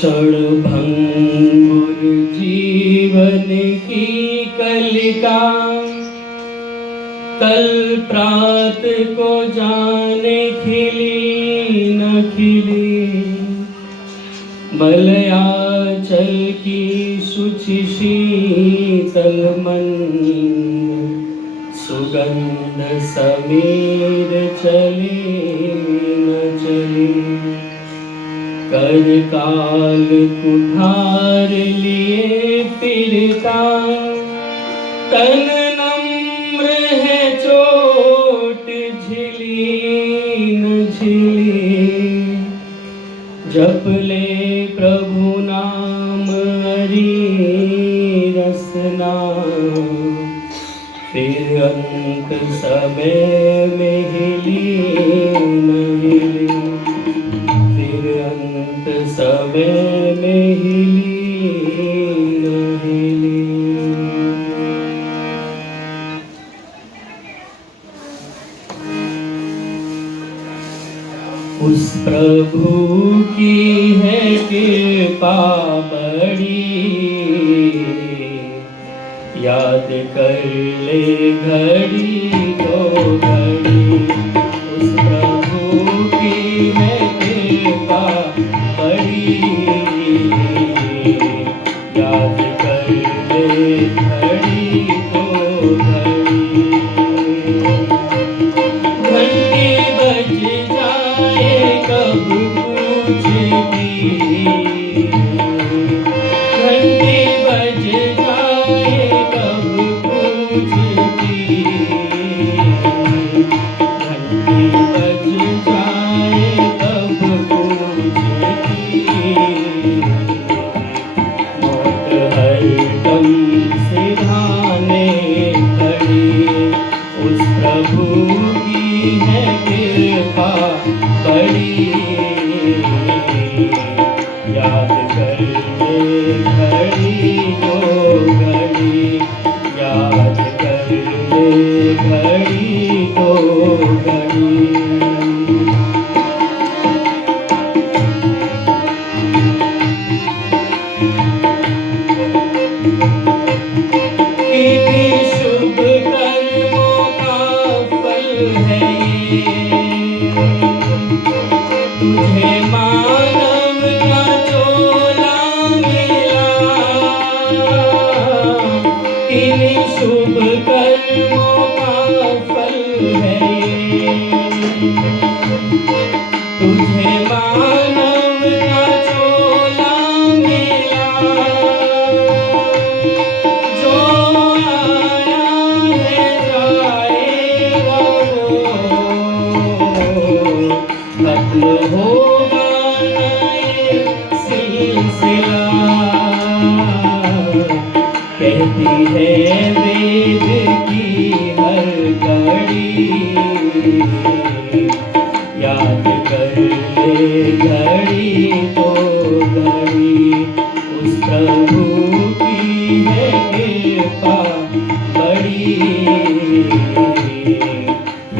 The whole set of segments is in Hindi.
क्षणभंगुर जीवन की कलिका कल प्रात को जाने खिली न खिली। मलयाचल की शुचि शीतल मंद सुगंध समीर चली न चली। कर काल कुठार लिए फिरता तन नम्र है चोट झिली न झिली। जप ले प्रभु नाम हरि रसना फिर अंत समय में हिली न हिली। फिर अंत समय में हिली न हिली। उस प्रभु की है कृपा बड़ी याद कर ले घड़ी तो घड़ी। उस प्रभु की है कृपा बड़ी याद कर ले घड़ी तो घड़ी। घंटी बज जाए कब पूछेगी। घंटी बज जाए कब पूछेगी। घंटी बज जाए कब पूछेगी। मौत हरदम सिधाने खड़ी। उस प्रभु की है कृपा बड़ी याद कर ले घड़ी तो घड़ी। याद कर ले घड़ी तो घड़ी। किन्हीं शुभ कर्मों का फल है ये। तुझे मानव का चोला मिला। किन्हीं शुभ कर्मों का फल है ये। तुझे मानव का चोला मिला। जो आया है जाएगा वो खत्म होगा ना ये सिलसिला। कहती है वेद की हर कड़ी याद कर ले घड़ी तो घड़ी। उस प्रभु की है कृपा बड़ी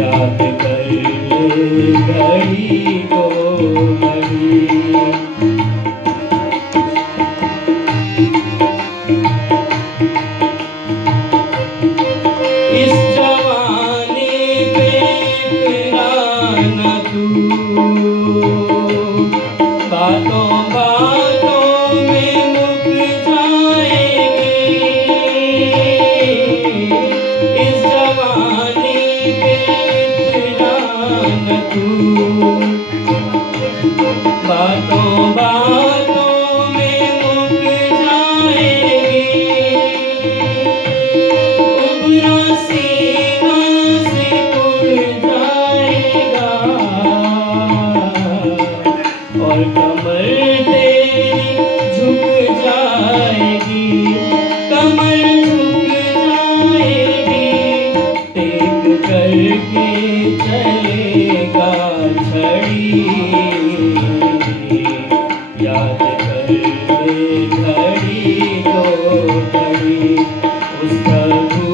याद कर ले घड़ी तो घड़ी। इस जवानी पे इतना न तू बातों बातों में मुक जाएगी। इस जवानी पे इतना न तू बातों बातों में मुक जाएगी। उबरा सीना सिकुड़ जाएगा और कमर तेरी झुक जाएगी। कमर झुक जाएगी। टेक करके चलेगा छड़ी याद कर ले घड़ी तो घड़ी। उस प्रभु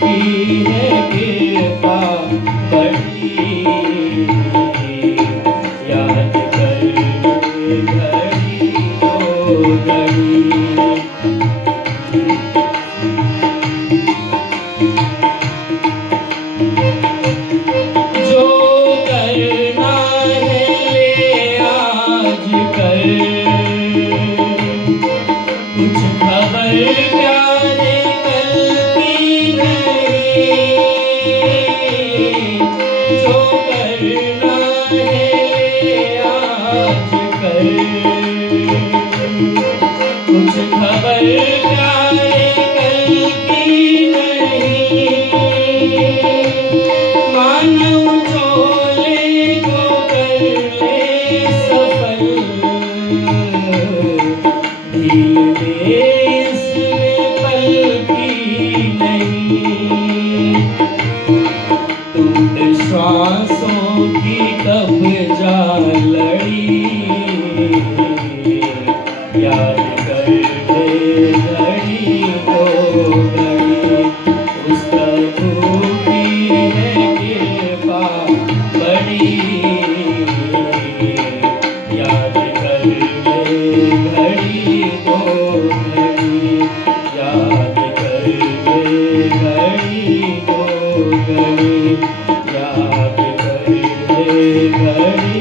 की है कृपा बड़ी याद कर ले घड़ी ढील दे इसमें पल की नहीं, टूट श्वासों की कब जा लड़ी, याद कर ले घड़ी तो घड़ी, उस प्रभु की है कृपा बड़ी, याद कर ले घड़ी तो घड़ी, याद कर ले घड़ी तो घड़ी, याद कर ले घड़ी तो घड़ी।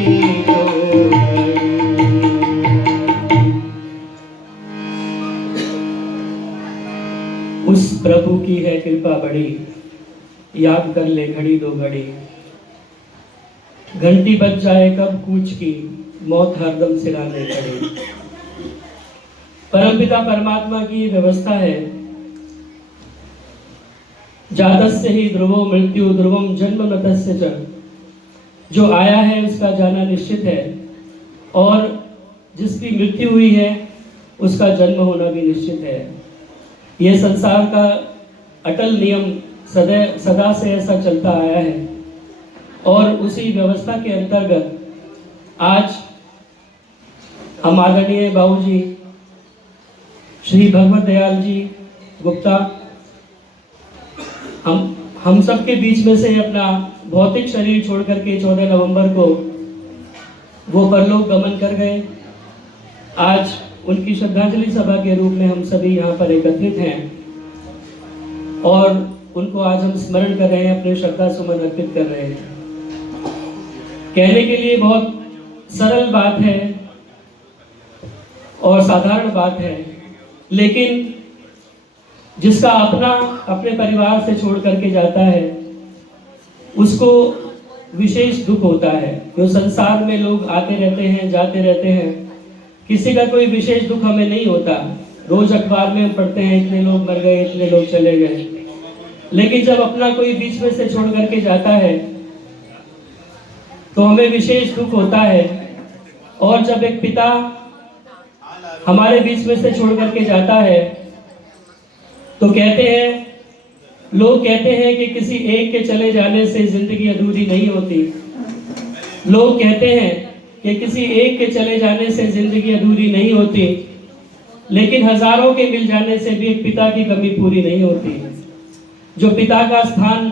उस प्रभु की है कृपा बड़ी, याद कर ले घड़ी दो घड़ी, घंटी बज जाए कब कूच की, मौत हरदम सिराने खड़ी। परमपिता परमात्मा की व्यवस्था है, जातस्य ही ध्रुवो मृत्यु ध्रुवम जन्म मृतस्य च, जो आया है उसका जाना निश्चित है, और जिसकी मृत्यु हुई है उसका जन्म होना भी निश्चित है। यह संसार का अटल नियम सदा से ऐसा चलता आया है, और उसी व्यवस्था के अंतर्गत आज हम आदरणीय बाबूजी श्री भगवत दयाल जी गुप्ता हम सबके बीच में से अपना भौतिक शरीर छोड़ करके 14 नवंबर को वो परलोक गमन कर गए। आज उनकी श्रद्धांजलि सभा के रूप में हम सभी यहाँ पर एकत्रित हैं, और उनको आज हम स्मरण कर रहे हैं, अपने श्रद्धा सुमन अर्पित कर रहे हैं। कहने के लिए बहुत सरल बात है और साधारण बात है, लेकिन जिसका अपने परिवार से छोड़ करके जाता है उसको विशेष दुख होता है। जो संसार में लोग आते रहते हैं, जाते रहते हैं, किसी का कोई विशेष दुख हमें नहीं होता। रोज अखबार में हम पढ़ते हैं इतने लोग मर गए, इतने लोग चले गए, लेकिन जब अपना कोई बीच में से छोड़ करके जाता है तो हमें विशेष दुख होता है। और जब एक पिता हमारे बीच में से छोड़ करके जाता है तो लोग कहते हैं कि किसी एक के चले जाने से जिंदगी अधूरी नहीं होती। लोग कहते हैं कि किसी एक के चले जाने से जिंदगी अधूरी नहीं होती, लेकिन हजारों के मिल जाने से भी एक पिता की कमी पूरी नहीं होती। जो पिता का स्थान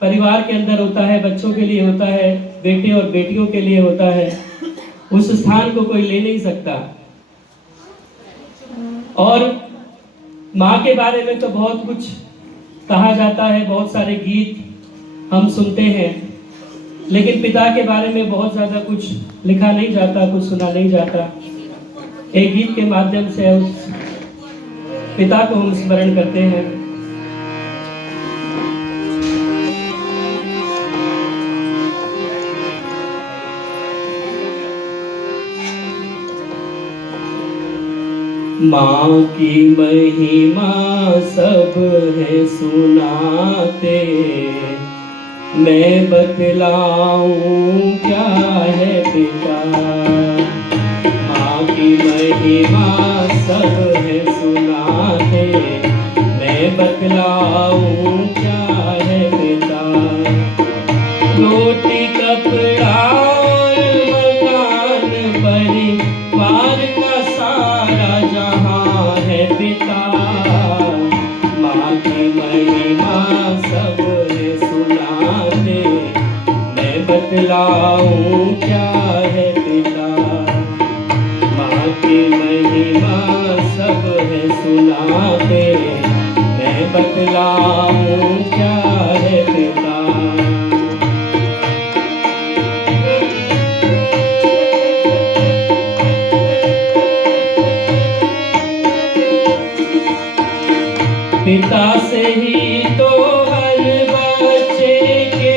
परिवार के अंदर होता है, बच्चों के लिए होता है, बेटे और बेटियों के लिए होता है, उस स्थान को कोई ले नहीं सकता। और माँ के बारे में तो बहुत कुछ कहा जाता है, बहुत सारे गीत हम सुनते हैं, लेकिन पिता के बारे में बहुत ज़्यादा कुछ लिखा नहीं जाता, कुछ सुना नहीं जाता। एक गीत के माध्यम से उस पिता को हम स्मरण करते हैं। माँ की महिमा सब है सुनाते, मैं बतलाऊं क्या है पिता। माँ की महिमा सब है सुनाते, मैं बतलाऊं क्या है पिता। रोटी कपड़ा और मकान परिवार का सारा जहां है पिता। माँ की महिमा सब है सुनाते, मैं बतलाऊं क्या है पिता। माँ की महिमा सब है सुनाते, मैं बतलाऊं क्या है पिता। पिता से ही तो हर बच्चे के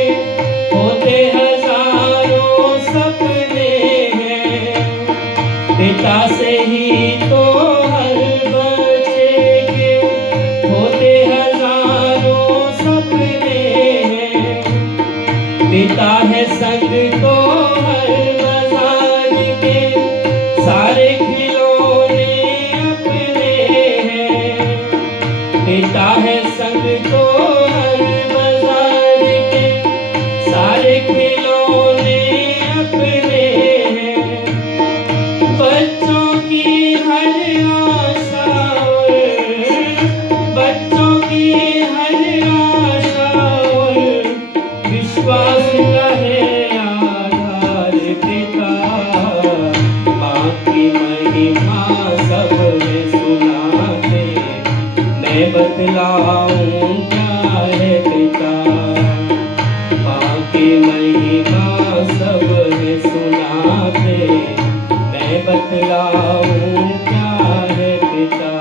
होते हजारों सपने हैं। पिता से ही तो हर बच्चे के होते हजारों सपने हैं। पिता है संग तो हर बाजार के सारे खिलौने अपने बतलाऊं क्या है पिता, माँ की महिमा सब है सुनाते, मैं बतलाऊं क्या है पिता।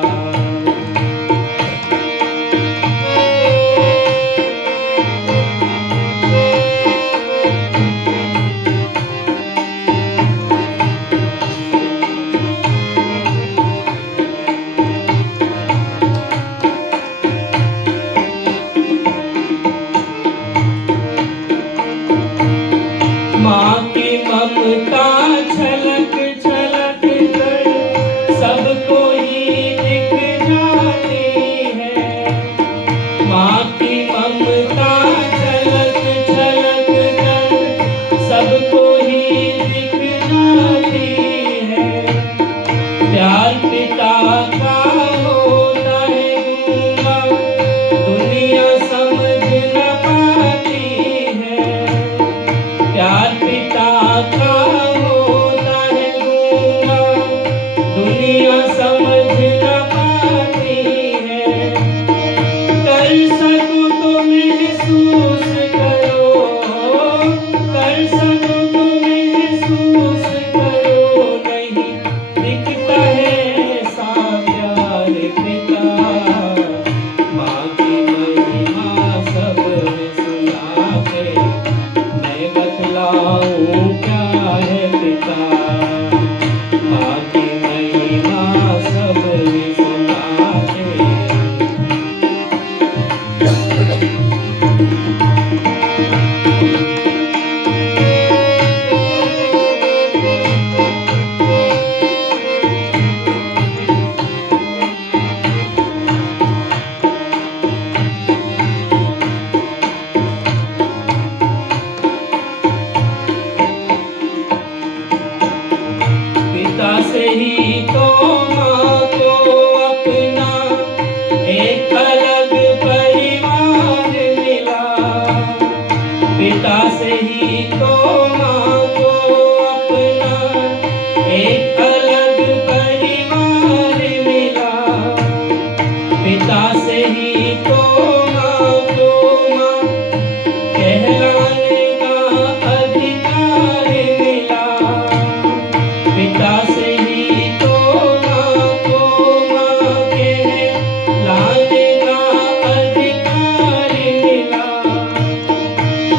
माँ की ममता छलक छलक कर सबको ही दिख जाती है, माँ की ममता छलक छलक कर सबको ही दिख जाती है। प्यार पिता का होता है गूंगा, दुनिया समझ न पाती है। प्यार पिता का होता है गूंगा, दुनिया समझ न पाती है। कर सकूं तो महसूस करो, कर सकूं तो महसूस करो, नहीं दिखता है ऐसा प्यार पिता, माँ की महिमा सब है सुनाते, मैं बतलाऊं क्या है पिता, माँ की महिमा सब है सुनाते। पिता से ही तो माँ को अपना एक अलग परिवार मिला, पिता से ही तो माँ को अपना एक अलग परिवार मिला, पिता से ही तो माँ को माँ कहलाने का अधिकार मिला, पिता से ही तो माँ को माँ कहलाने का अधिकार मिला।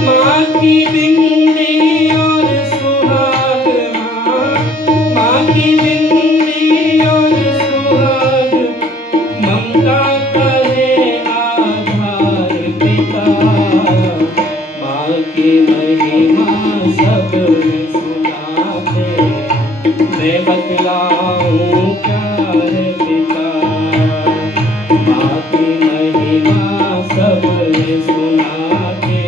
माँ की बिंदी और सुहाग, माँ की बिंदी और सुहाग, ममता का है आधार पिता, माँ की महिमा सब सुनाते, मैं बतलाऊं क्या है पिता, माँ की महिमा सब सुनाते,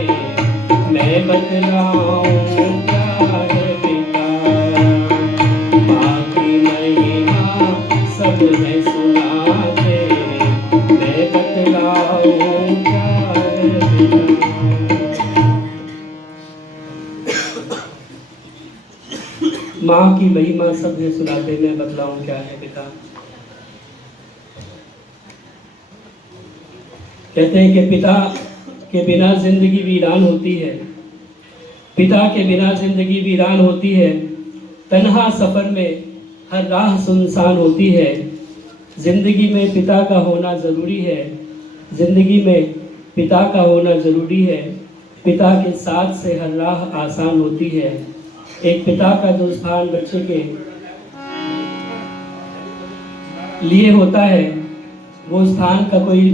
मैं बतलाऊं क्या है पिता, माँ की महिमा सब है सुनाते, मैं बतलाऊं क्या है पिता। माँ की महिमा सब है सुनाते, मैं बतलाऊं क्या है पिता। कहते हैं कि पिता के बिना जिंदगी वीरान होती है, पिता के बिना जिंदगी वीरान होती है, तन्हा सफर में हर राह सुनसान होती है। जिंदगी में पिता का होना ज़रूरी है, जिंदगी में पिता का होना ज़रूरी है, पिता के साथ से हर राह आसान होती है। एक पिता का जो स्थान बच्चे के लिए होता है, वो स्थान का कोई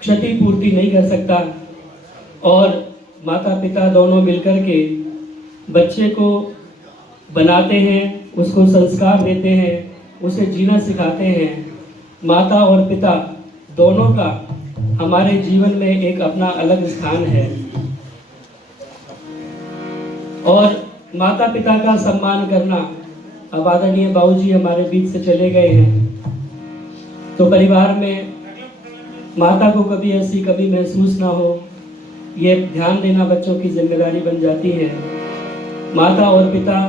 क्षतिपूर्ति नहीं कर सकता, और माता पिता दोनों मिलकर के बच्चे को बनाते हैं, उसको संस्कार देते हैं, उसे जीना सिखाते हैं। माता और पिता दोनों का हमारे जीवन में एक अपना अलग स्थान है, और माता पिता का सम्मान करना, अब आदरणीय बाबूजी हमारे बीच से चले गए हैं, तो परिवार में माता को कभी ऐसी कभी महसूस ना हो, ये ध्यान देना बच्चों की जिम्मेदारी बन जाती है। माता और पिता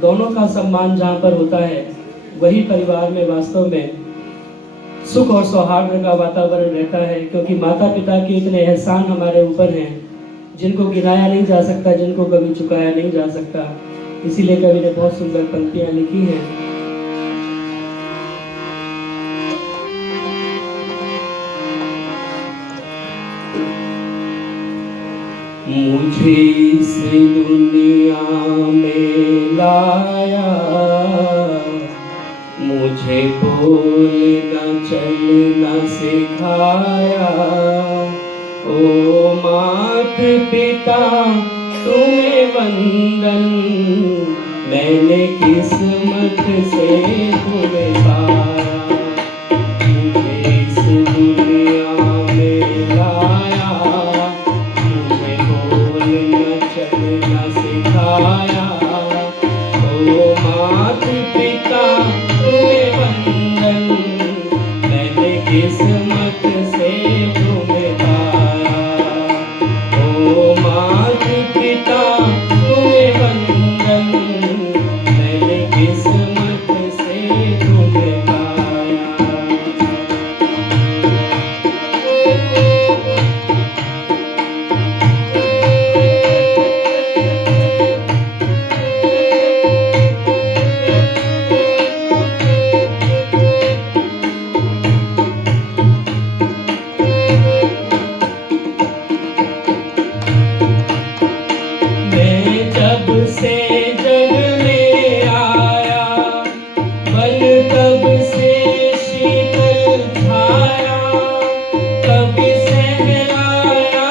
दोनों का सम्मान जहाँ पर होता है, वही परिवार में वास्तव में सुख और सौहार्द का वातावरण रहता है, क्योंकि माता पिता के इतने एहसान हमारे ऊपर हैं जिनको गिनाया नहीं जा सकता, जिनको कभी चुकाया नहीं जा सकता। इसीलिए कवि ने बहुत सुंदर पंक्तियां लिखी हैं। मुझे इस दुनिया में लाया, मुझे बोलना चलना सिखाया। ओ मात पिता तुम्हें वंदन, मैंने किस्मत से तुम्हें पाया। मुझे इस दुनिया में लाया, मुझे बोलना चलना सिखाया। ओ मात पिता तुम्हें वंदन, मैंने किस्मत से तुम्हें पाया। ओ मात पिता तुम्हें वंदन, मैंने किस्मत से तुम्हें पाया। मैं जब से जग में आया, बन तब से शीतल छाया। कभी सहलाया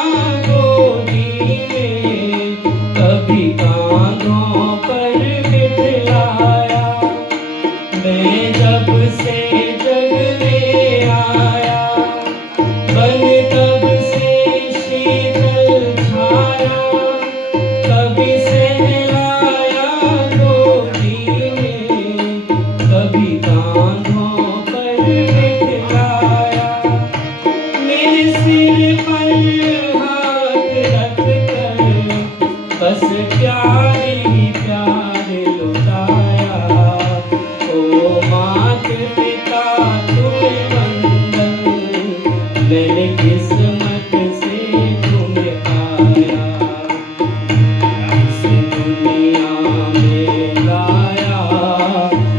गोदी में, कभी कांधों पर बिठलाया। मैं जब से जग में आया, बन तब से शीतल छाया। कभी सहलाया गोदी में, कभी कांधों पर बिठलाया। मेरे सिर पर हाथ रख कर बस प्यार ही प्यार लुटाया। ओ मात पिता तुम्हें वंदन, मैंने किस्मत से तुम्हें पाया। इस दुनिया में लाया,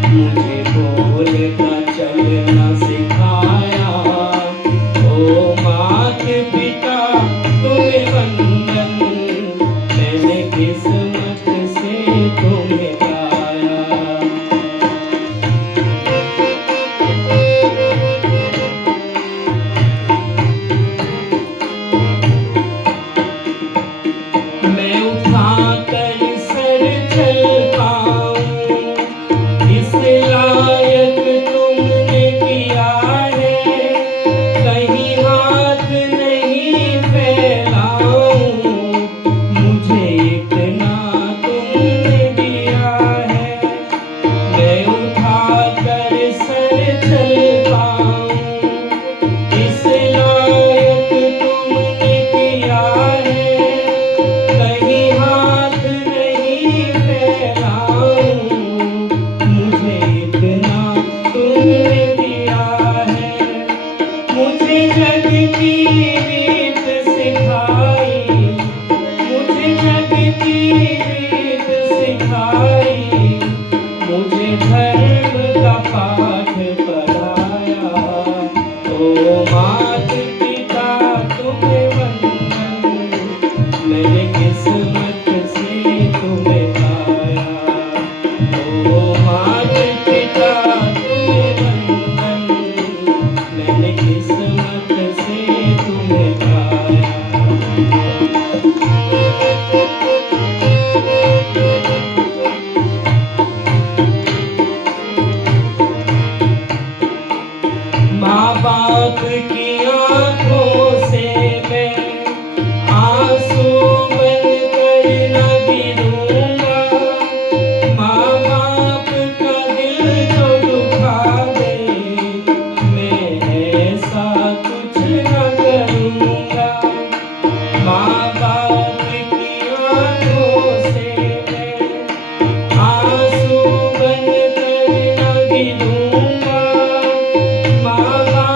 मुझे बोलना चलना सिखाया। ओ मात पिता तुम्हें वंदन, मैंने किस्मत से तुम्हें पाया। मैं उठा कर सर चल पाऊं, इस लायक तुमने किया है। कहीं हाथ नहीं फैलाऊं, मुझे इतना तुमने दिया है। मैं उठा कर सर चल पाऊं, इस लायक तुमने किया है। कहीं हाथ नहीं फैलाऊं, मुझे इतना तुमने दिया है। मुझे जग की रीत सिखाई, मुझे जग की रीत सिखाई। मुझे धर्म का पाठ पढ़ाया। ओ मात पिता तुम्हें वंदन, मैंने किस्मत से तुम्हें पाया। ओ मात पिता तुम्हें वंदन, मैंने किस्मत से तुम्हें पाया। माँ बाप की आंखों से मैं आंसू बनकर न गिरूंगा। माँ बाप का दिल जो दुखा दे, मैं ऐसा कुछ न करूंगा। माँ बाप की आंखों से मैं आंसू बनकर न गिरूंगा। माँ बाप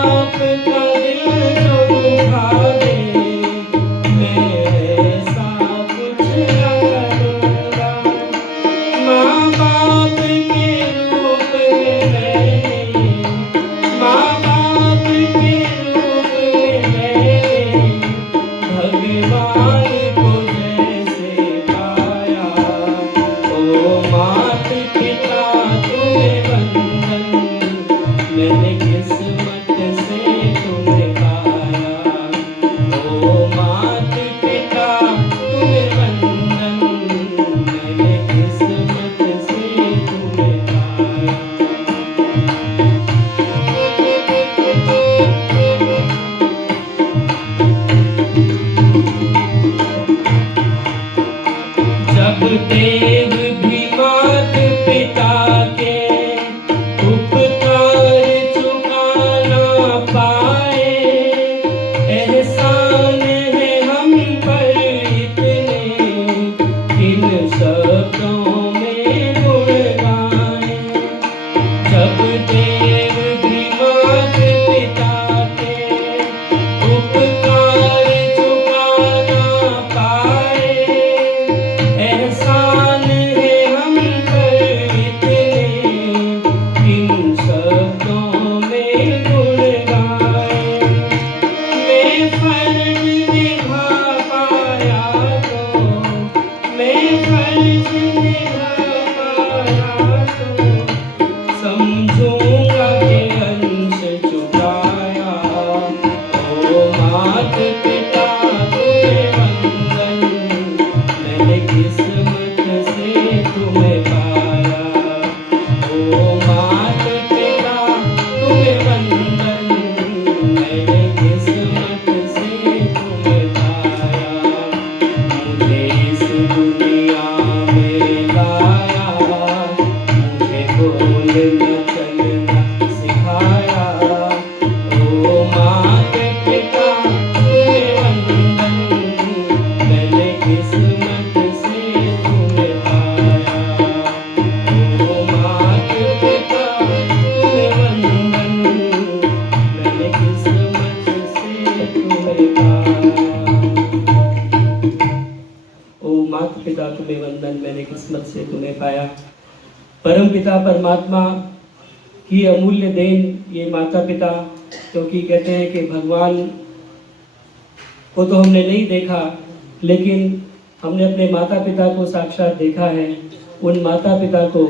मात पिता तुम्हें वंदन, मैंने किस्मत से तुम्हें पाया, मुझे इस दुनिया में लाया, मुझे बोलना चलना सिखाया। ओ मात पिता तुम्हें वंदन, मैंने किस्मत से तुम्हें पाया। ओ मात पिता तुम्हें वंदन, मैंने किस्मत से तुम्हें पाया। ओ मात पिता तुम्हें वंदन, मैंने किस्मत से तुम्हें पाया। परम पिता परमात्मा की अमूल्य देन ये माता पिता, क्योंकि कहते हैं कि भगवान को तो हमने नहीं देखा, लेकिन हमने अपने माता पिता को साक्षात देखा है। उन माता पिता को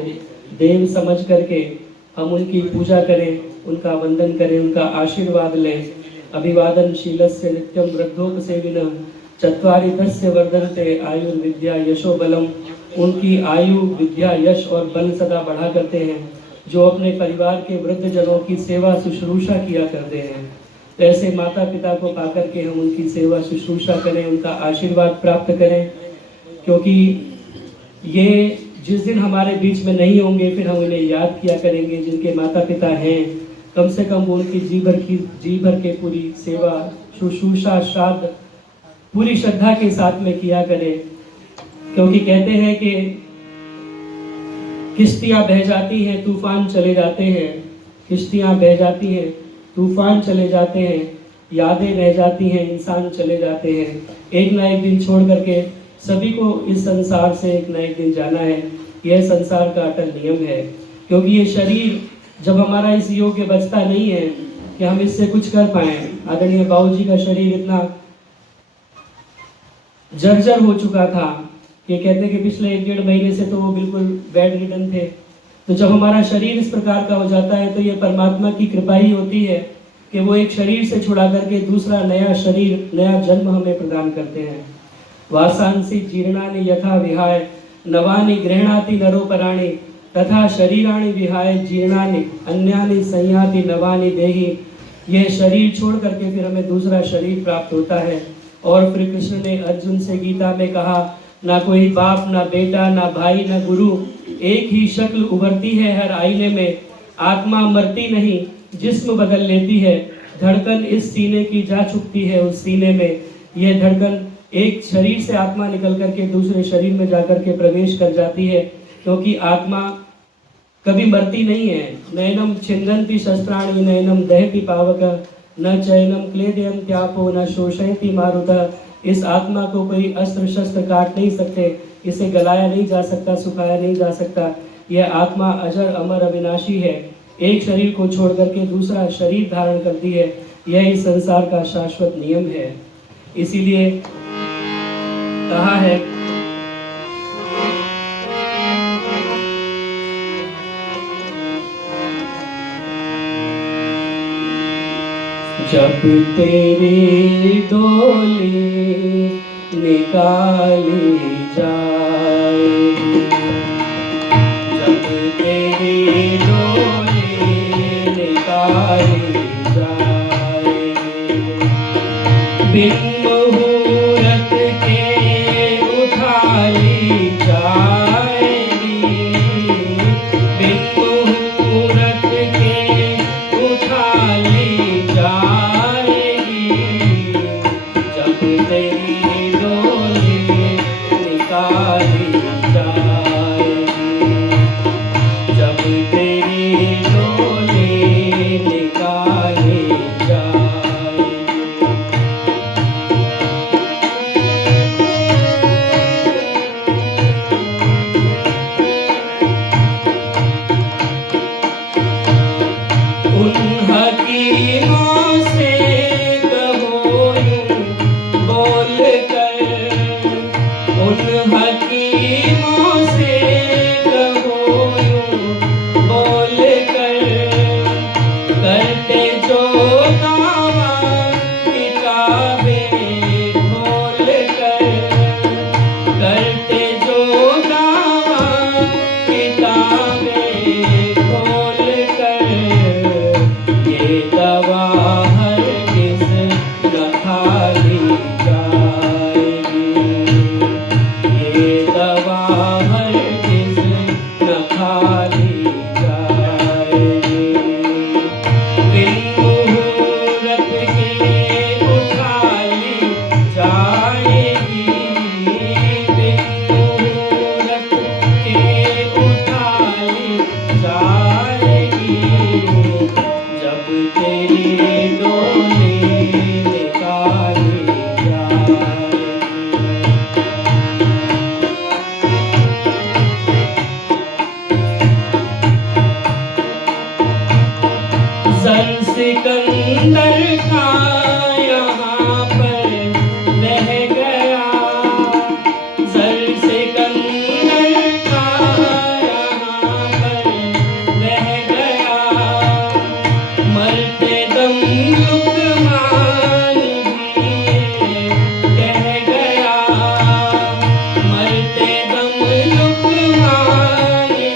देव समझ करके हम उनकी पूजा करें, उनका वंदन करें, उनका आशीर्वाद लें। अभिवादन शीलस्य नित्यम वृद्धोपसेविनः चत्वारि तस्य वर्धन्ते आयुर्विद्या यशो बलम। उनकी आयु विद्या यश और बल सदा बढ़ा करते हैं, जो अपने परिवार के वृद्ध जनों की सेवा शुश्रूषा किया करते हैं। तो ऐसे माता पिता को पाकर के हम उनकी सेवा शुश्रूषा करें, उनका आशीर्वाद प्राप्त करें, क्योंकि ये जिस दिन हमारे बीच में नहीं होंगे फिर हम उन्हें याद किया करेंगे। जिनके माता पिता हैं कम से कम वो उनकी जी भर के पूरी सेवा शुश्रूषा श्राद्ध पूरी श्रद्धा के साथ में किया करें, क्योंकि कहते हैं कि किश्तियां बह जाती हैं, तूफान चले जाते हैं। किश्तियां बह जाती हैं, तूफान चले जाते हैं, यादें रह जाती हैं, इंसान चले जाते हैं। एक ना एक दिन छोड़ करके सभी को इस संसार से एक ना एक दिन जाना है। यह संसार का अटल नियम है, क्योंकि ये शरीर जब हमारा इस योग्य बचता नहीं है कि हम इससे कुछ कर पाएं। आदरणीय बाबूजी का शरीर इतना जर्जर हो चुका था कि कहते कि पिछले 1-1.5 महीने से तो वो बिल्कुल बेड रिडन थे। तो जब हमारा शरीर इस प्रकार का हो जाता है तो ये परमात्मा की कृपा ही होती है कि वो एक शरीर से छुड़ा करके दूसरा नया शरीर, नया जन्म हमें प्रदान करते हैं। वासांसि जीर्णानि यथा विहाय नवानि गृह्णाति नरोपराणि तथा शरीराणि विहाय जीर्णानि अन्यानि संयाति नवानि देहि। यह शरीर छोड़ करके फिर हमें दूसरा शरीर प्राप्त होता है। और फिर कृष्ण ने अर्जुन से गीता में कहा, ना कोई बाप, ना बेटा, ना भाई, ना गुरु, एक ही शक्ल उभरती है हर आईने में। आत्मा मरती नहीं, जिस्म बदल लेती है, धड़कन इस सीने की जा चुकती है उस सीने में। यह धड़कन एक शरीर से आत्मा निकल करके दूसरे शरीर में जाकर के प्रवेश कर जाती है, क्योंकि आत्मा कभी मरती नहीं है। नैनम छिन्दन्ति शस्त्राणि नैनम दहति पावक न चैनम क्लेदयम त्यापो न शोषयति मारुतः। इस आत्मा को कोई अस्त्र शस्त्र काट नहीं सकते, इसे गलाया नहीं जा सकता, सुखाया नहीं जा सकता। यह आत्मा अजर अमर अविनाशी है, एक शरीर को छोड़ करके दूसरा शरीर धारण करती है। यह इस संसार का शाश्वत नियम है। इसीलिए कहा है जब तेरी डोली निकाली जाएगी, जब तेरी डोली निकाली जाएगी, बिन मुहूर्त के उठाई जाएगी, बिन मुहूर्त के उठाई जाएगी, जब तेरी डोली निकाली जाएगी, जब तेरी डोली निकाली जाएगी। उन हकीमों से कहो यूं बोल कर, उन हकीमों से कहो यूं बोल कर, करते जो दावा किताबें खोल कर, करते जो दावा किताबें खोल सिकंदर का यहाँ पर रह गया, जर सिकंदर का यहाँ पर रह गया, मरते दम लुकमान भी कह गया, मरते दम लुकमान भी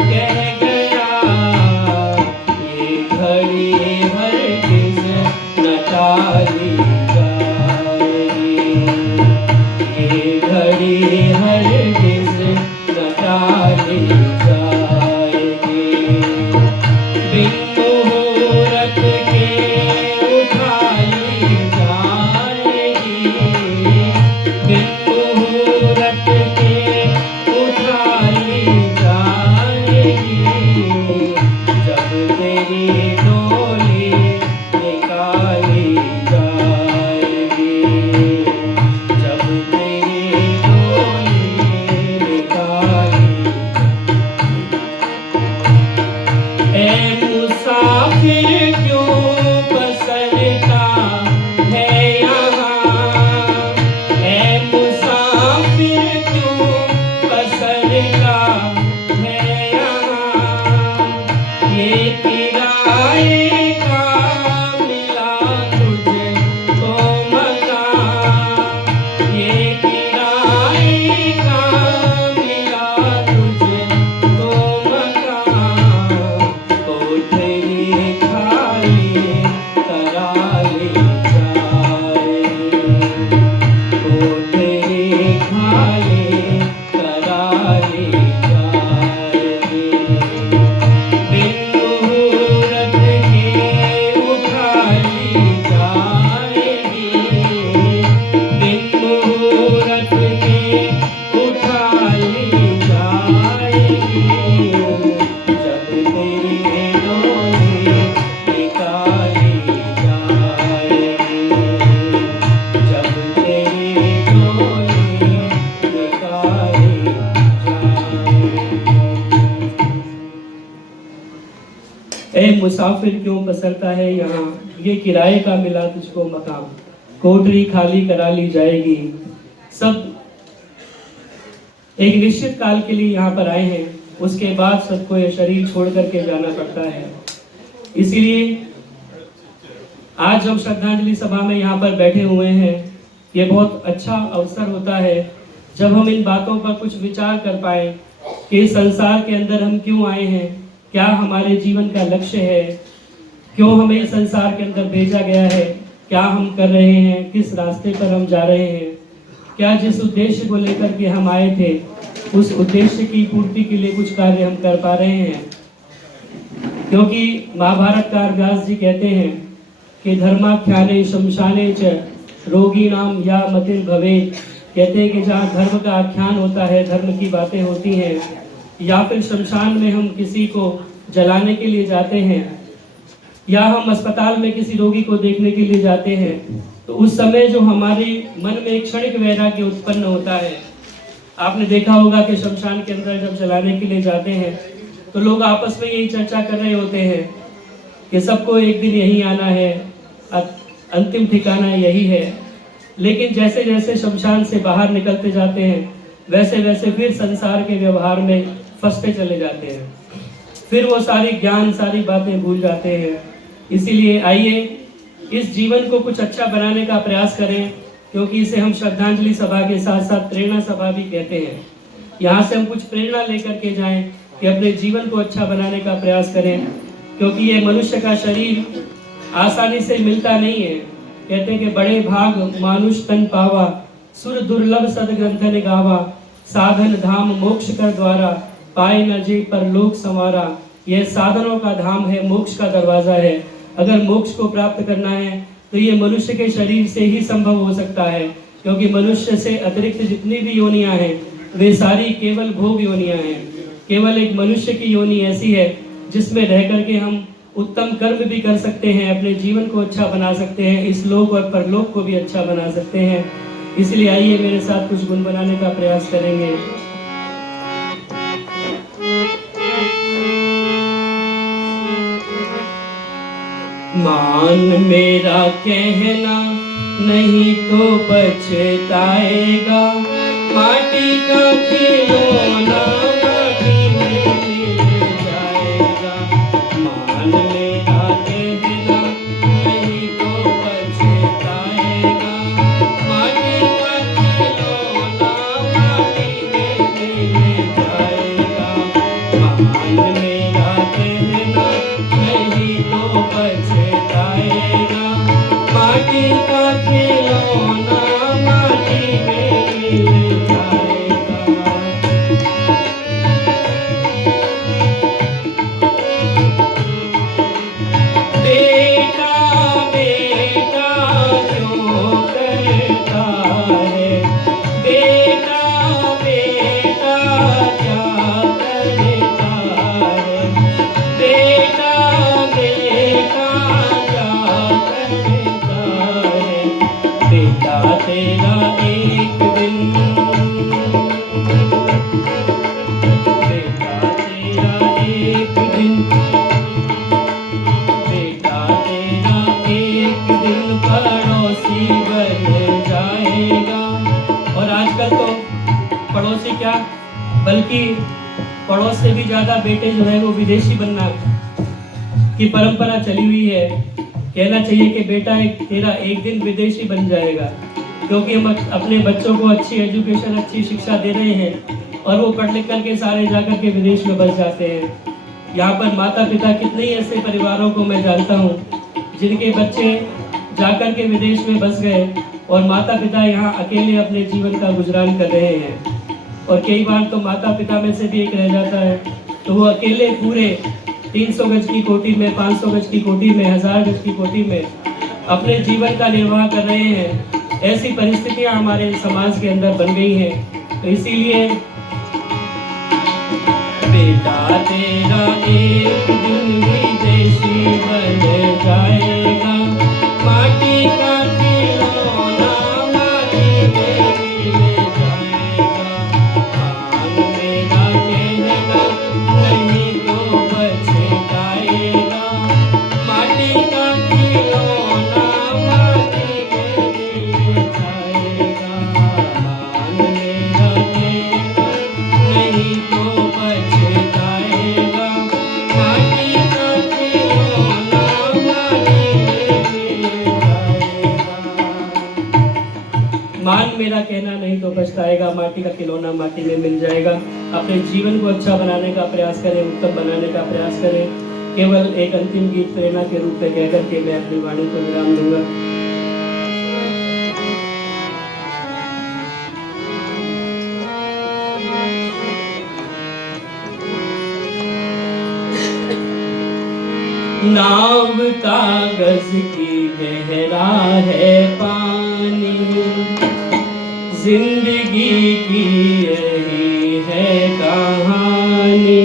कह गया, ये घड़ी हरगिज़ न टाली जाएगी, ये घड़ी हरगिज़ न टाली जाएगी, बिन मुहूर्त के उठा ली जाएगी, बिन मुहूर्त के उठा ली जाएगी, जब तेरी डोली निकाली जाएगी, जब तेरी डोली निकाली। ए मुसाफिर क्यों पसरता है यहाँ, ए मुसाफिर क्यों पसरता है यहाँ, ये किराए का मिला तुझको मकान, ये किराए का मिला तुझको मकान, कोठरी खाली करा ली जाएगी, कोठरी खाली करा ली जाएगी, बिन मुहूर्त के उठा ली जाएगी, बिन मुहूर्त के उठा ली जाएगी, जब तेरी डोली निकाली जाएगी, जब तेरी डोली निकाली जाएगी। ए मुसाफिर क्यों पसरता है यहाँ, ये किराए का मिला तुझको मकाम, कोठरी खाली करा ली जाएगी। सब एक निश्चित काल के लिए यहाँ पर आए हैं, उसके बाद सबको ये शरीर छोड़ करके जाना पड़ता है। इसीलिए आज हम श्रद्धांजलि सभा में यहाँ पर बैठे हुए हैं, ये बहुत अच्छा अवसर होता है जब हम इन बातों पर कुछ विचार कर पाए कि इस संसार के अंदर हम क्यों आए हैं, क्या हमारे जीवन का लक्ष्य है, क्यों हमें इस संसार के अंदर भेजा गया है, क्या हम कर रहे हैं, किस रास्ते पर हम जा रहे हैं, क्या जिस उद्देश्य को लेकर के हम आए थे उस उद्देश्य की पूर्ति के लिए कुछ कार्य हम कर पा रहे हैं। क्योंकि महाभारतकार व्यास जी कहते हैं कि धर्माख्याने शमशाने च रोगीणाम या मतिर् भवेत्, कहते हैं कि जहाँ धर्म का आख्यान होता है, धर्म की बातें होती हैं, या फिर शमशान में हम किसी को जलाने के लिए जाते हैं, या हम अस्पताल में किसी रोगी को देखने के लिए जाते हैं, तो उस समय जो हमारे मन में एक क्षणिक वैराग्य उत्पन्न होता है। आपने देखा होगा कि शमशान के अंदर जब जलाने के लिए जाते हैं तो लोग आपस में यही चर्चा कर रहे होते हैं कि सबको एक दिन यही आना है, अंतिम ठिकाना यही है। लेकिन जैसे जैसे शमशान से बाहर निकलते जाते हैं वैसे वैसे फिर संसार के व्यवहार में फंसते चले जाते हैं, फिर वो सारी ज्ञान, सारी बातें भूल जाते हैं। इसीलिए आइए इस जीवन को कुछ अच्छा बनाने का प्रयास करें, क्योंकि इसे हम श्रद्धांजलि सभा के साथ साथ प्रेरणा सभा भी कहते हैं। यहाँ से हम कुछ प्रेरणा लेकर के जाएं कि अपने जीवन को अच्छा बनाने का प्रयास करें, क्योंकि ये मनुष्य का शरीर आसानी से मिलता नहीं है। कहते हैं कि बड़े भाग मानुष तन पावा, सुर दुर्लभ सदग्रंथन गावा, साधन धाम मोक्ष कर द्वारा, पाए न जे पर लोक संवारा। यह साधनों का धाम है, मोक्ष का दरवाजा है। अगर मोक्ष को प्राप्त करना है तो ये मनुष्य के शरीर से ही संभव हो सकता है, क्योंकि मनुष्य से अतिरिक्त जितनी भी योनियां हैं वे सारी केवल भोग योनियां हैं। केवल एक मनुष्य की योनि ऐसी है जिसमें रह करके हम उत्तम कर्म भी कर सकते हैं, अपने जीवन को अच्छा बना सकते हैं, इस लोक और परलोक को भी अच्छा बना सकते हैं। इसलिए आइए मेरे साथ कुछ गुनगुनाने का प्रयास करेंगे। मान मेरा कहना नहीं तो पछताएगा, माटी का खिलौना माटी में मिल जाएगा। मान मेरा कहना नहीं तो पछताएगा, माटी का खिलौना माटी में मिल जाएगा। मान मेरा कहना नहीं तो पछताएगा, माटी का खिलौना माटी में मिल जाएगा। बेटा बेटा क्यों करता है, बेटा बेटा क्या करता है, बेटा बेटा क्या करता है। बेटा तेरा एक दिन, बेटा तेरा एक दिन, बेटा तेरा एक दिन पड़ोसी बन जाएगा। और आजकल तो पड़ोसी क्या, बल्कि पड़ोस से भी ज्यादा बेटे जो है वो विदेशी बनना की परंपरा चली हुई है। कहना चाहिए कि बेटा तेरा एक दिन विदेशी बन जाएगा, क्योंकि हम अपने बच्चों को अच्छी एजुकेशन अच्छी शिक्षा दे रहे हैं और वो पढ़ लिख करके सारे जाकर के विदेश में बस जाते हैं। यहाँ पर माता पिता कितने ही ऐसे परिवारों को मैं जानता हूँ जिनके बच्चे जाकर के विदेश में बस गए और माता पिता यहाँ अकेले अपने जीवन का गुजरान कर रहे हैं। और कई बार तो माता पिता में से भी एक रह जाता है, तो वो अकेले पूरे 300 गज की कोठी में, 500 गज की कोठी में, 1000 गज की कोठी में अपने जीवन का निर्वाह कर रहे हैं। ऐसी परिस्थितियां हमारे समाज के अंदर बन गई हैं। तो इसीलिए बेटा तेरा एक दिन विदेशी बन जाएगा, माटी का खिलौना माटी में मिल जाएगा। मान मेरा कहना नहीं तो पछताएगा, माटी का खिलौना माटी में मिल जाएगा। मान मेरा कहना नहीं तो पछताएगा, माटी का खिलौना माटी में मिल जाएगा। मान मेरा कहना नहीं तो पछताएगा, माटी का खिलौना माटी में मिल जाएगा। अपने जीवन को अच्छा बनाने का प्रयास करें, उत्तम बनाने का प्रयास करें। केवल एक अंतिम गीत प्रेरणा के रूप में कहकर के मैं अपनी वाणी को विराम दूंगा। नाव कागज की गहरा है पानी, जिंदगी की यही है कहानी।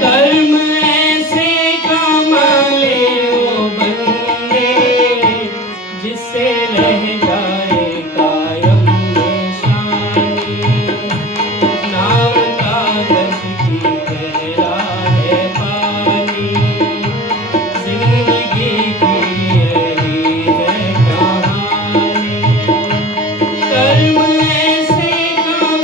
कर्म ऐसे कमा ले ओ बंदे, जिससे रह जाए कायम निशानी। नाव कागज की गहरा है पानी, जिंदगी की यही है कहानी। कर्म ऐसे कमा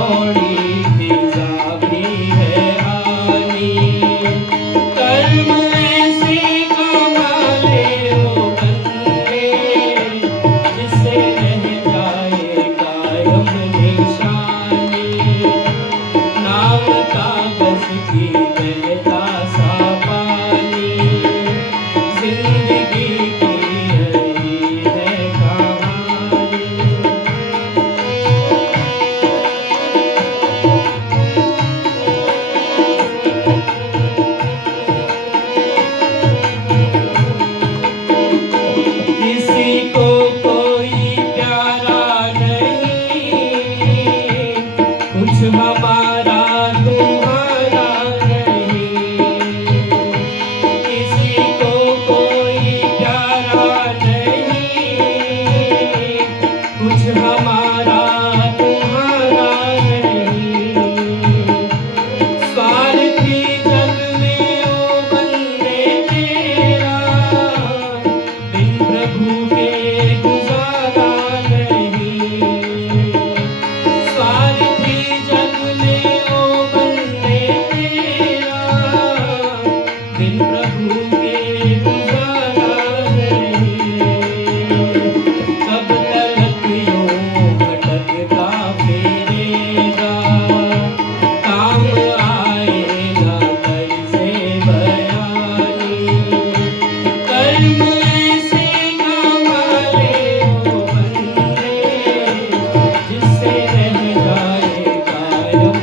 कौड़ी फिजा भी है आनी। कर्म ऐसे कमाले हो बंदे, जिससे रह जाए कायम निशानी। नाम कागज की बहता सा पानी, जिंदगी की यही है कहानी। किसी को कोई प्यारा नहीं, कुछ हमारा तुम्हारा नहीं। किसी को कोई प्यारा नहीं, कुछ हमारा तुम्हारा नहीं। स्वार्थी जग में ओ बंदे तेरा, बिन प्रभु के गुजारा नहीं। स्वार्थी जग में ओ बंदे तेरा, बिन प्रभु के गुजारा नहीं। कब तलक यूं भटकता फिरेगा, काम आएगा कैसे बयानी। कर्म ऐसे कमाले हो बंदे, जिससे रह जाए कायम